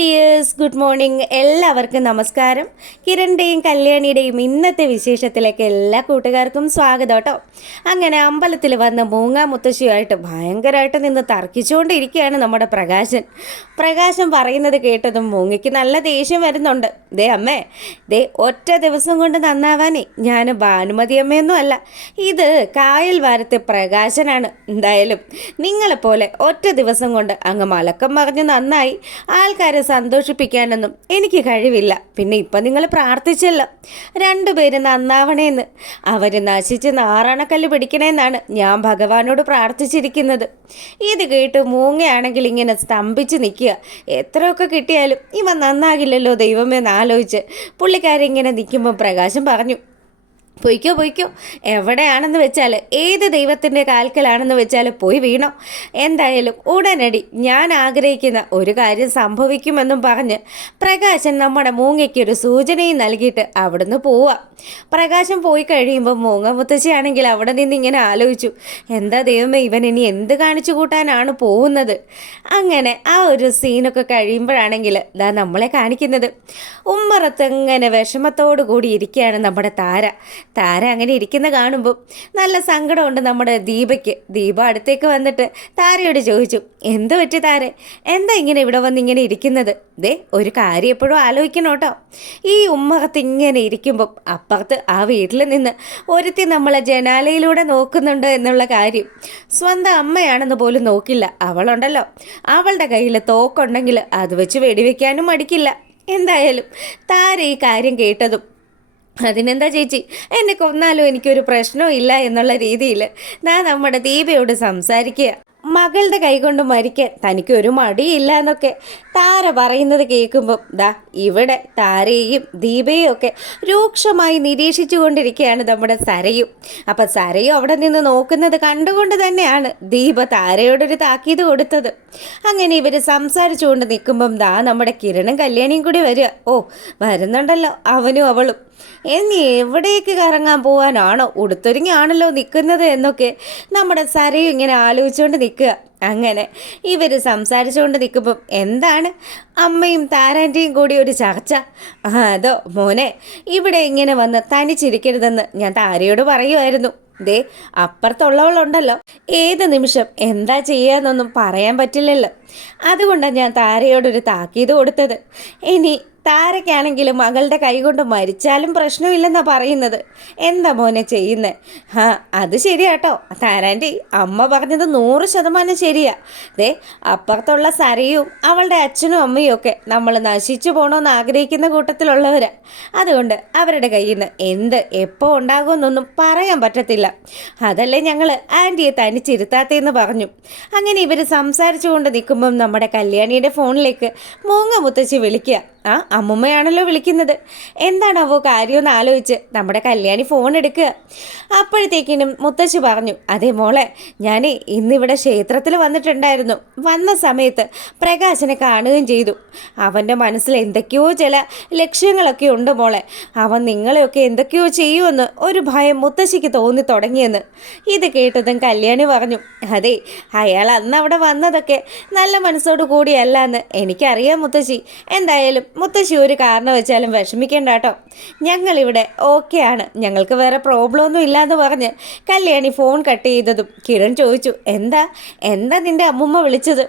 Dears, good morning. എല്ലാവർക്കും നമസ്കാരം. കിരണിൻ്റെയും കല്യാണിയുടെയും ഇന്നത്തെ വിശേഷത്തിലേക്ക് എല്ലാ കൂട്ടുകാർക്കും സ്വാഗതം കേട്ടോ. അങ്ങനെ അമ്പലത്തിൽ വന്ന് മൂങ്ങാ മുത്തശ്ശിയായിട്ട് ഭയങ്കരമായിട്ട് നിന്ന് തർക്കിച്ചുകൊണ്ടിരിക്കുകയാണ് നമ്മുടെ പ്രകാശൻ പറയുന്നത് കേട്ടതും മൂങ്ങയ്ക്ക് നല്ല ദേഷ്യം വരുന്നുണ്ട്. ദേ അമ്മേ, ദേ ഒറ്റ ദിവസം കൊണ്ട് നന്നാവാനേ ഞാൻ ഭാനുമതി അമ്മയൊന്നും അല്ല, ഇത് കായൽ വാരത്തെ പ്രകാശനാണ്. എന്തായാലും നിങ്ങളെപ്പോലെ ഒറ്റ ദിവസം കൊണ്ട് അങ്ങ് മലക്കം മറിഞ്ഞ് നന്നായി ആൾക്കാരെ സന്തോഷിപ്പിക്കാനൊന്നും എനിക്ക് കഴിവില്ല. പിന്നെ ഇപ്പം നിങ്ങൾ പ്രാർത്ഥിച്ചല്ലോ രണ്ടുപേരും നന്നാവണേന്ന്. അവർ നശിച്ച് നാറാണക്കല്ല് പിടിക്കണേന്നാണ് ഞാൻ ഭഗവാനോട് പ്രാർത്ഥിച്ചിരിക്കുന്നത്. ഇത് കേട്ട് മൂങ്ങയാണെങ്കിൽ ഇങ്ങനെ സ്തംഭിച്ച് നിൽക്കുക. എത്രയൊക്കെ കിട്ടിയാലും ഇവ നന്നാകില്ലല്ലോ ദൈവമേന്ന് ആലോചിച്ച് പുള്ളിക്കാരിങ്ങനെ നിൽക്കുമ്പോൾ പ്രകാശം പറഞ്ഞു, പൊയ്ക്കോ, എവിടെയാണെന്ന് വെച്ചാൽ ഏത് ദൈവത്തിൻ്റെ കാൽക്കലാണെന്ന് വെച്ചാൽ പോയി വീണോ. എന്തായാലും ഉടനടി ഞാൻ ആഗ്രഹിക്കുന്ന ഒരു കാര്യം സംഭവിക്കുമെന്നും പറഞ്ഞ് പ്രകാശൻ നമ്മുടെ മൂങ്ങയ്ക്കൊരു സൂചനയും നൽകിയിട്ട് അവിടുന്ന് പോവുക. പ്രകാശം പോയി കഴിയുമ്പോൾ മൂങ്ങ മുത്തശ്ശിയാണെങ്കിൽ അവിടെ നിന്ന് ഇങ്ങനെ ആലോചിച്ചു, എന്താ ദൈവമേ, ഇവൻ ഇനി എന്ത് കാണിച്ചു കൂട്ടാനാണ് പോകുന്നത്. അങ്ങനെ ആ ഒരു സീനൊക്കെ കഴിയുമ്പോഴാണെങ്കിൽ ദാ നമ്മളെ കാണിക്കുന്നത് ഉമ്മറത്തങ്ങനെ വിഷമത്തോടു കൂടി ഇരിക്കുകയാണ് നമ്മുടെ താര അങ്ങനെ ഇരിക്കുന്ന കാണുമ്പോൾ നല്ല സങ്കടമുണ്ട് നമ്മുടെ ദീപയ്ക്ക്. ദീപ അടുത്തേക്ക് വന്നിട്ട് താരയോട് ചോദിച്ചു, എന്ത് പറ്റി താരെ, എന്താ ഇങ്ങനെ ഇവിടെ വന്ന് ഇങ്ങനെ ഇരിക്കുന്നത്? ദേ ഒരു കാര്യം എപ്പോഴും ആലോചിക്കണം കേട്ടോ. ഈ ഉമ്മറത്ത് ഇങ്ങനെ ഇരിക്കുമ്പം അപ്പുറത്ത് ആ വീട്ടിൽ നിന്ന് ഒരുത്തി നമ്മളെ ജനാലയിലൂടെ നോക്കുന്നുണ്ട് എന്നുള്ള കാര്യം സ്വന്തം അമ്മയാണെന്ന് പോലും നോക്കില്ല. അവളുണ്ടല്ലോ, അവളുടെ കയ്യിൽ തോക്കുണ്ടെങ്കിൽ അത് വെച്ച് വെടിവെക്കാനും മടിക്കില്ല. എന്തായാലും താര ഈ കാര്യം കേട്ടതും അതിനെന്താ ചേച്ചി, എന്നെ കൊന്നാലും എനിക്കൊരു പ്രശ്നവും ഇല്ല എന്നുള്ള രീതിയിൽ ഞാൻ നമ്മുടെ ദീപയോട് സംസാരിക്കുക. മകളുടെ കൈകൊണ്ട് മരിക്കാൻ തനിക്കൊരു മടിയില്ല എന്നൊക്കെ താര പറയുന്നത് കേൾക്കുമ്പം ദാ ഇവിടെ താരയെയും ദീപയും ഒക്കെ രൂക്ഷമായി നിരീക്ഷിച്ചു കൊണ്ടിരിക്കുകയാണ് നമ്മുടെ സരയും. അപ്പം സരയും അവിടെ നിന്ന് നോക്കുന്നത് കണ്ടുകൊണ്ട് തന്നെയാണ് ദീപ താരയോടൊരു താക്കീത് കൊടുത്തത്. അങ്ങനെ ഇവർ സംസാരിച്ചുകൊണ്ട് നിൽക്കുമ്പം ദാ നമ്മുടെ കിരണും കല്യാണിയും കൂടി വരിക. ഓ വരുന്നുണ്ടല്ലോ അവനും അവളും. എന്നീ എവിടേക്ക് കറങ്ങാൻ പോകാനാണോ, ഉടുത്തൊരുങ്ങിയാണല്ലോ നിൽക്കുന്നത് എന്നൊക്കെ നമ്മുടെ സരയും ഇങ്ങനെ ആലോചിച്ചുകൊണ്ട് നിൽക്കുക. അങ്ങനെ ഇവർ സംസാരിച്ചുകൊണ്ട് നിൽക്കുമ്പം എന്താണ് അമ്മയും താരാൻ്റെയും കൂടി ഒരു ചർച്ച. അതോ മോനെ, ഇവിടെ ഇങ്ങനെ വന്ന് തനിച്ചിരിക്കരുതെന്ന് ഞാൻ താരയോട് പറയുമായിരുന്നു. ദേ അപ്പുറത്തുള്ളവളുണ്ടല്ലോ, ഏത് നിമിഷം എന്താ ചെയ്യാന്നൊന്നും പറയാൻ പറ്റില്ലല്ലോ. അതുകൊണ്ടാണ് ഞാൻ താരയോടൊരു താക്കീത് കൊടുത്തത്. ഇനി താരയ്ക്കാണെങ്കിലും മകളുടെ കൈകൊണ്ട് മരിച്ചാലും പ്രശ്നമില്ലെന്നാണ് പറയുന്നത്. എന്താ മോനെ ചെയ്യുന്നത്? അത് ശരിയാട്ടോ താരാൻ്റി, അമ്മ പറഞ്ഞത് 100% ശരിയാ. ദേ അപ്പുറത്തുള്ള സരയും അവളുടെ അച്ഛനും അമ്മയും ഒക്കെ നമ്മൾ നശിച്ചു പോകണമെന്ന് ആഗ്രഹിക്കുന്ന കൂട്ടത്തിലുള്ളവരാ. അതുകൊണ്ട് അവരുടെ കയ്യിൽ നിന്ന് എന്ത് എപ്പോൾ ഉണ്ടാകുമെന്നൊന്നും പറയാൻ പറ്റത്തില്ല. അതല്ലേ ഞങ്ങൾ ആൻറ്റിയെ തനിച്ചിരുത്താത്തേന്ന് പറഞ്ഞു. അങ്ങനെ ഇവർ സംസാരിച്ചു കൊണ്ട് നിൽക്കുമ്പം നമ്മുടെ കല്യാണിയുടെ ഫോണിലേക്ക് മൂങ്ങ മുത്തശ്ശി വിളിക്കുക. അമ്മുമ്മയാണല്ലോ വിളിക്കുന്നത്. എന്താണാവോ കാര്യമെന്ന് ആലോചിച്ച് നമ്മുടെ കല്യാണി ഫോൺ എടുക്കുക. അപ്പോഴത്തേക്കിനും മുത്തശ്ശി പറഞ്ഞു, അതേ മോളെ, ഞാൻ ഇന്നിവിടെ ക്ഷേത്രത്തിൽ വന്നിട്ടുണ്ടായിരുന്നു. വന്ന സമയത്ത് പ്രകാശനെ കാണുകയും ചെയ്തു. അവൻ്റെ മനസ്സിൽ എന്തൊക്കെയോ ചില ലക്ഷ്യങ്ങളൊക്കെ ഉണ്ട് മോളെ. അവൻ നിങ്ങളെയൊക്കെ എന്തൊക്കെയോ ചെയ്യുമെന്ന് ഒരു ഭയം മുത്തശ്ശിക്ക് തോന്നി തുടങ്ങിയെന്ന്. ഇത് കേട്ടതും കല്യാണി പറഞ്ഞു, അതെ, അയാൾ അന്ന് അവിടെ വന്നതൊക്കെ നല്ല മനസ്സോടു കൂടിയല്ല എന്ന് എനിക്കറിയാം മുത്തശ്ശി. എന്തായാലും മുത്തശ്ശി ഒരു കാരണം വെച്ചാലും വിഷമിക്കേണ്ട കേട്ടോ, ഞങ്ങളിവിടെ ഓക്കെയാണ്, ഞങ്ങൾക്ക് വേറെ പ്രോബ്ലം ഒന്നും ഇല്ലയെന്ന് പറഞ്ഞ് കല്യാണി ഫോൺ കട്ട് ചെയ്തതും കിരൺ ചോദിച്ചു, എന്താ നിൻ്റെ അമ്മുമ്മ വിളിച്ചത്?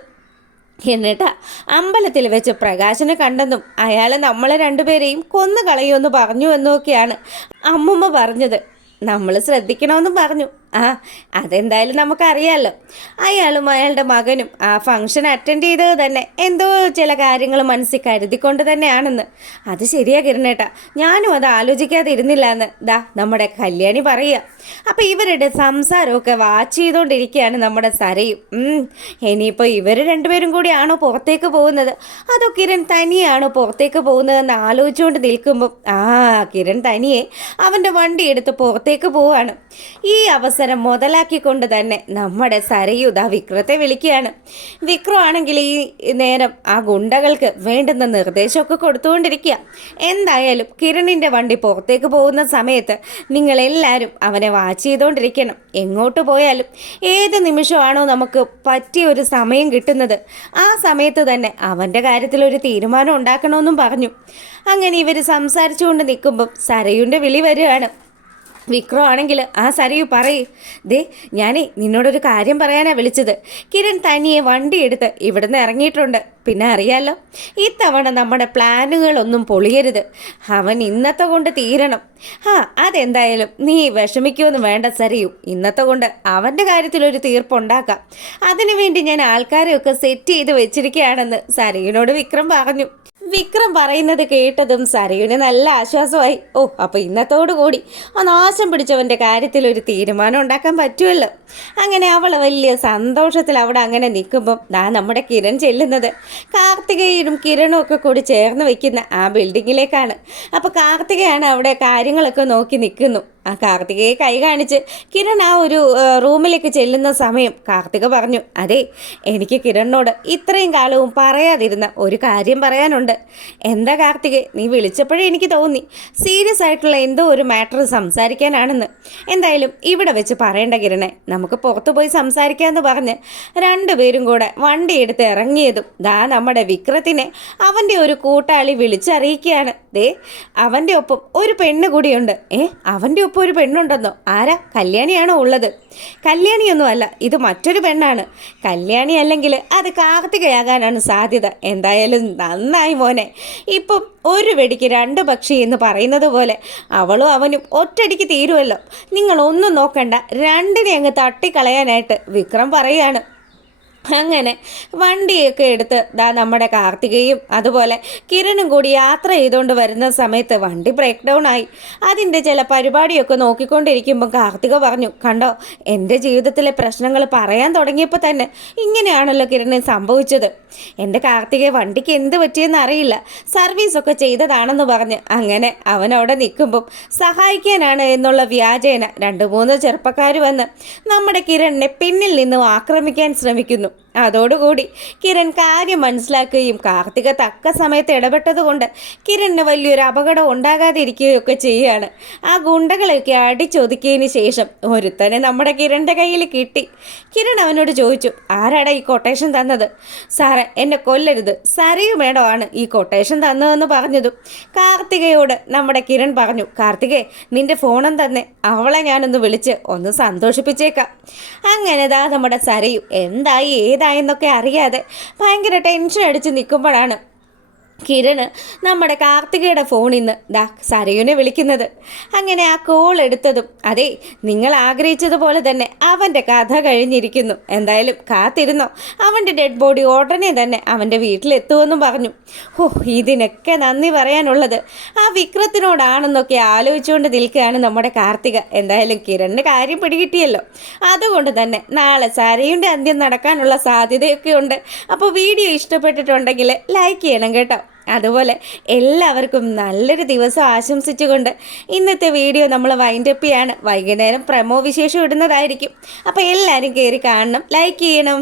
എന്നിട്ടാ അമ്പലത്തിൽ വെച്ച് പ്രകാശനെ കണ്ടെന്നും അയാൾ നമ്മളെ രണ്ടുപേരെയും കൊന്നു കളയുമെന്ന് പറഞ്ഞു എന്നൊക്കെയാണ് അമ്മുമ്മ പറഞ്ഞത്. നമ്മൾ ശ്രദ്ധിക്കണമെന്നും പറഞ്ഞു. അതെന്തായാലും നമുക്കറിയാമല്ലോ. അയാളും അയാളുടെ മകനും ആ ഫംഗ്ഷൻ അറ്റൻഡ് ചെയ്തത് തന്നെ എന്തോ ചില കാര്യങ്ങൾ മനസ്സിൽ കരുതിക്കൊണ്ട് തന്നെയാണെന്ന്. അത് ശരിയാ കിരണേട്ടാ, ഞാനും അത് ആലോചിക്കാതെ ഇരുന്നില്ല എന്ന് ദാ നമ്മുടെ കല്യാണി പറയുക. അപ്പം ഇവരുടെ സംസാരമൊക്കെ വാച്ച് ചെയ്തുകൊണ്ടിരിക്കുകയാണ് നമ്മുടെ സരയും. ഇനിയിപ്പോൾ ഇവർ രണ്ടുപേരും കൂടിയാണോ പുറത്തേക്ക് പോകുന്നത്, അതോ കിരൺ തനിയാണോ പുറത്തേക്ക് പോകുന്നതെന്ന് ആലോചിച്ചുകൊണ്ട് നിൽക്കുമ്പം കിരൺ തനിയെ അവൻ്റെ വണ്ടി എടുത്ത് പുറത്തേക്ക് പോവാണ്. ഈ അവസരം അവസരം മുതലാക്കിക്കൊണ്ട് തന്നെ നമ്മുടെ സരയുധ വിക്രത്തെ വിളിക്കുകയാണ്. വിക്രം ആണെങ്കിൽ ഈ നേരം ആ ഗുണ്ടകൾക്ക് വേണ്ടുന്ന നിർദ്ദേശമൊക്കെ കൊടുത്തുകൊണ്ടിരിക്കുക. എന്തായാലും കിരണിൻ്റെ വണ്ടി പുറത്തേക്ക് പോകുന്ന സമയത്ത് നിങ്ങളെല്ലാവരും അവനെ വാച്ച് ചെയ്തുകൊണ്ടിരിക്കണം. എങ്ങോട്ട് പോയാലും ഏത് നിമിഷമാണോ നമുക്ക് പറ്റിയ ഒരു സമയം കിട്ടുന്നത് ആ സമയത്ത് തന്നെ അവൻ്റെ കാര്യത്തിൽ ഒരു തീരുമാനം ഉണ്ടാക്കണമെന്നും പറഞ്ഞു. അങ്ങനെ ഇവർ സംസാരിച്ചുകൊണ്ട് നിൽക്കുമ്പം സരയുൻ്റെ വിളി വരികയാണ്. വിക്രം ആണെങ്കിൽ ആ സരയു പറയ്, ദേ ഞാനേ നിന്നോടൊരു കാര്യം പറയാനാണ് വിളിച്ചത്. കിരൺ തനിയെ വണ്ടി എടുത്ത് ഇവിടുന്ന് ഇറങ്ങിയിട്ടുണ്ട്. പിന്നെ അറിയാലോ, ഇത്തവണ നമ്മുടെ പ്ലാനുകളൊന്നും പൊളിയരുത്. അവൻ ഇന്നത്തെ കൊണ്ട് തീരണം. അതെന്തായാലും നീ വിഷമിക്കുമെന്ന് വേണ്ട സരയു. ഇന്നത്തെ കൊണ്ട് അവൻ്റെ കാര്യത്തിലൊരു തീർപ്പുണ്ടാക്കാം. അതിനുവേണ്ടി ഞാൻ ആൾക്കാരെയൊക്കെ സെറ്റ് ചെയ്ത് വെച്ചിരിക്കുകയാണെന്ന് സരയുവിനോട് വിക്രം പറഞ്ഞു. വിക്രം പറയുന്നത് കേട്ടതും സരയുവിന് നല്ല ആശ്വാസമായി. അപ്പോൾ ഇന്നത്തോടുകൂടി ആ നാശം പിടിച്ചവൻ്റെ കാര്യത്തിൽ ഒരു തീരുമാനം ഉണ്ടാക്കാൻ പറ്റുമല്ലോ. അങ്ങനെ അവൾ വലിയ സന്തോഷത്തിൽ അവിടെ അങ്ങനെ നിൽക്കുമ്പം നമ്മുടെ കിരൺ ചെല്ലുന്നത് കാർത്തികയും കിരണും ഒക്കെ കൂടി ചേർന്ന് വെക്കുന്ന ആ ബിൽഡിങ്ങിലേക്കാണ്. അപ്പോൾ കാർത്തികയാണ് അവിടെ കാര്യങ്ങളൊക്കെ നോക്കി നിൽക്കുന്നു. ആ കാർത്തികയെ കൈ കാണിച്ച് കിരൺ ആ ഒരു റൂമിലേക്ക് ചെല്ലുന്ന സമയം കാർത്തിക പറഞ്ഞു, അതെ എനിക്ക് കിരണിനോട് ഇത്രയും കാലവും പറയാതിരുന്ന ഒരു കാര്യം പറയാനുണ്ട്. എന്താ കാർത്തികെ, നീ വിളിച്ചപ്പോഴേ എനിക്ക് തോന്നി സീരിയസ് ആയിട്ടുള്ള എന്തോ ഒരു മാറ്റർ സംസാരിക്കാനാണെന്ന്. എന്തായാലും ഇവിടെ വെച്ച് പറയേണ്ട കിരണെ, നമുക്ക് പുറത്തു പോയി സംസാരിക്കാമെന്ന് പറഞ്ഞ് രണ്ടുപേരും കൂടെ വണ്ടി എടുത്ത് ഇറങ്ങിയതും നമ്മുടെ വിക്രത്തിനെ അവൻ്റെ ഒരു കൂട്ടാളി വിളിച്ചറിയിക്കുകയാണ്. ദേ അവൻ്റെ ഒപ്പം ഒരു പെണ്ണ് കൂടിയുണ്ട്. അവൻ്റെ ഒപ്പം ഒരു പെണ്ണുണ്ടെന്നോ? ആരാ? കല്യാണിയാണോ ഉള്ളത്? കല്യാണിയൊന്നും അല്ല, ഇത് മറ്റൊരു പെണ്ണാണ്. കല്യാണി അല്ലെങ്കിൽ അത് കാർത്തികയാകാനാണ് സാധ്യത. എന്തായാലും നന്നായി മോനെ. ഇപ്പം ഒരു വെടിക്ക് രണ്ട് പക്ഷി എന്ന് പറയുന്നത് പോലെ അവളും അവനും ഒറ്റടിക്ക് തീരുമല്ലോ. നിങ്ങളൊന്നും നോക്കണ്ട, രണ്ടിനെ അങ്ങ് തട്ടിക്കളയാനായിട്ട് വിക്രം പറയുകയാണ്. അങ്ങനെ വണ്ടിയൊക്കെ എടുത്ത് നമ്മുടെ കാർത്തികയും അതുപോലെ കിരണും കൂടി യാത്ര ചെയ്തുകൊണ്ട് വരുന്ന സമയത്ത് വണ്ടി ബ്രേക്ക് ഡൗൺ ആയി. അതിൻ്റെ ചില പരിപാടിയൊക്കെ നോക്കിക്കൊണ്ടിരിക്കുമ്പം കാർത്തിക പറഞ്ഞു, കണ്ടോ എൻ്റെ ജീവിതത്തിലെ പ്രശ്നങ്ങൾ പറയാൻ തുടങ്ങിയപ്പോൾ തന്നെ ഇങ്ങനെയാണല്ലോ കിരണിന് സംഭവിച്ചത്. എൻ്റെ കാർത്തികയെ വണ്ടിക്ക് എന്ത് പറ്റിയെന്ന് അറിയില്ല, സർവീസൊക്കെ ചെയ്തതാണെന്ന് പറഞ്ഞ് അങ്ങനെ അവനവിടെ നിൽക്കുമ്പം സഹായിക്കാനാണ് എന്നുള്ള വ്യാജേന 2-3 ചെറുപ്പക്കാർ വന്ന് നമ്മുടെ കിരണിനെ പിന്നിൽ നിന്നും ആക്രമിക്കാൻ ശ്രമിക്കുന്നു. അതോടുകൂടി കിരൺ കാര്യം മനസ്സിലാക്കുകയും കാർത്തിക തക്ക സമയത്ത് ഇടപെട്ടതുകൊണ്ട് കിരണിന് വലിയൊരു അപകടം ഉണ്ടാകാതിരിക്കുകയൊക്കെ ചെയ്യുകയാണ്. ആ ഗുണ്ടകളെയൊക്കെ അടിച്ചൊതുക്കിയതിന് ശേഷം ഒരുത്തനെ നമ്മുടെ കിരണിൻ്റെ കയ്യിൽ കിട്ടി. കിരൺ അവനോട് ചോദിച്ചു, ആരാടാ ഈ കൊട്ടേഷൻ തന്നത്? സാറേ, എന്നെ കൊല്ലരുത്, സരയു മേഡമാണ് ഈ കൊട്ടേഷൻ തന്നതെന്ന് പറഞ്ഞതും കാർത്തികയോട് നമ്മുടെ കിരൺ പറഞ്ഞു, കാർത്തികേ നിൻ്റെ ഫോണും തന്നെ, അവളെ ഞാനൊന്ന് വിളിച്ച് ഒന്ന് സന്തോഷിപ്പിച്ചേക്കാം. അങ്ങനെ നമ്മുടെ സരയു എന്തായി ഏതായെന്നൊക്കെ അറിയാതെ ഭയങ്കര ടെൻഷൻ അടിച്ച് നിൽക്കുമ്പോഴാണ് കിരണ് നമ്മുടെ കാർത്തികയുടെ ഫോണിൽ നിന്ന് സരയുനെ വിളിക്കുന്നത്. അങ്ങനെ ആ കോൾ എടുത്തതും, അതെ നിങ്ങൾ ആഗ്രഹിച്ചതുപോലെ തന്നെ അവൻ്റെ കഥ കഴിഞ്ഞിരിക്കുന്നു. എന്തായാലും കാത്തിരുന്നോ, അവൻ്റെ ഡെഡ് ബോഡി ഉടനെ തന്നെ അവൻ്റെ വീട്ടിലെത്തുമെന്നും പറഞ്ഞു. ഇതിനൊക്കെ നന്ദി പറയാനുള്ളത് ആ വിക്രത്തിനോടാണെന്നൊക്കെ ആലോചിച്ചുകൊണ്ട് നിൽക്കുകയാണ് നമ്മുടെ കാർത്തിക. എന്തായാലും കിരണിന് കാര്യം പിടികിട്ടിയല്ലോ. അതുകൊണ്ട് തന്നെ നാളെ സരയുടെ അന്ത്യം നടക്കാനുള്ള സാധ്യതയൊക്കെ ഉണ്ട്. അപ്പോൾ വീഡിയോ ഇഷ്ടപ്പെട്ടിട്ടുണ്ടെങ്കിൽ ലൈക്ക് ചെയ്യണം കേട്ടോ. അതുപോലെ എല്ലാവർക്കും നല്ലൊരു ദിവസം ആശംസിച്ചുകൊണ്ട് ഇന്നത്തെ വീഡിയോ നമ്മൾ വൈൻഡപ്പ് ചെയ്യാണ്. വൈകുന്നേരം പ്രമോ വിശേഷം ഇടുന്നതായിരിക്കും. അപ്പോൾ എല്ലാവരും കയറി കാണണം, ലൈക്ക് ചെയ്യണം.